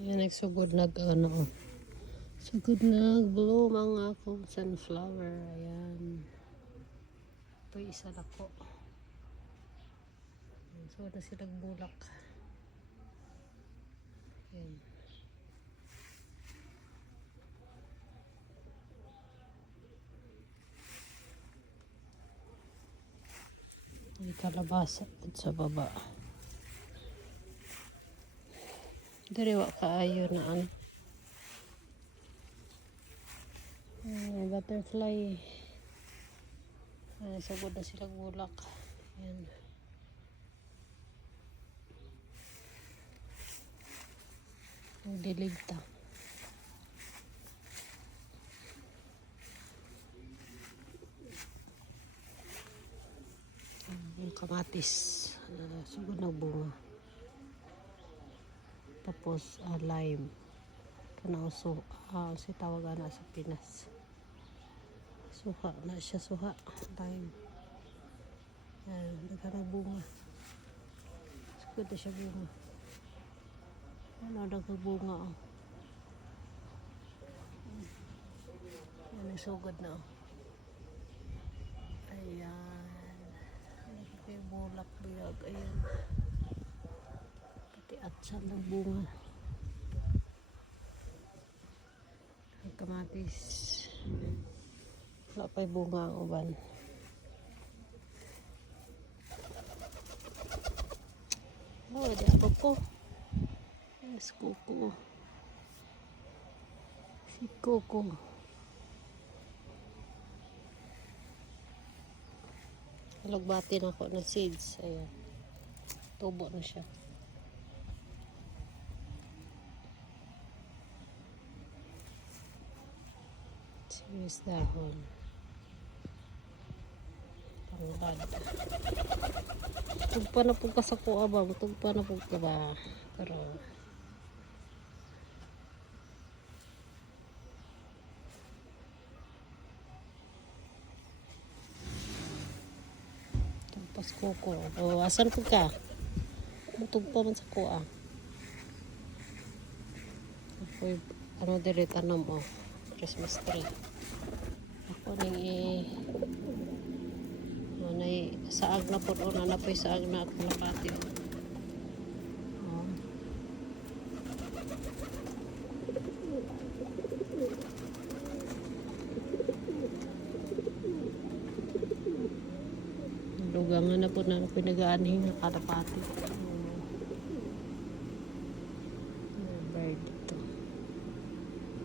Yan, nagsugod ano, sugod nag-bloom ang akong sunflower. Ayan. Ito isa na ko. So, na silang bulak. Ayan. May kalabasa at sa baba. Dariwa kaayo na ano. Butterfly. Sugod na silang bulak. Ayan. Ang dilig ta. Yung kamatis. Sugod na bunga. Tapos lime. Kanauso. Si tawagan na sa Pinas. Suha na siya, suha. Lime. Ayan, naghanang bunga. Sugod na siya bunga. Ano, nagbunga oh. Yan, nagsugod na oh. Ayan. May bulak biyag. Ayan. Pati atsan ng bunga. Ang kamatis. Wala pa'y bunga ang uban. Oh, di ako po. Yes, Coco. Si Coco. Halagbatin ako ng seeds. Ayan. Tubo na siya. Serious dahon. Panglad. Tugpa na po ka sa kuha ba? Tugpa na po ka ba? Pero tugpas Coco. O, asan po ka? Tugpa man sa kuha. Apoy, ano dire tanom o? Christmas tree. Ako nang saag na po o nanapoy saag na ako napati o. Lugangan na po na pinag-aanhin na kalapati. Bird.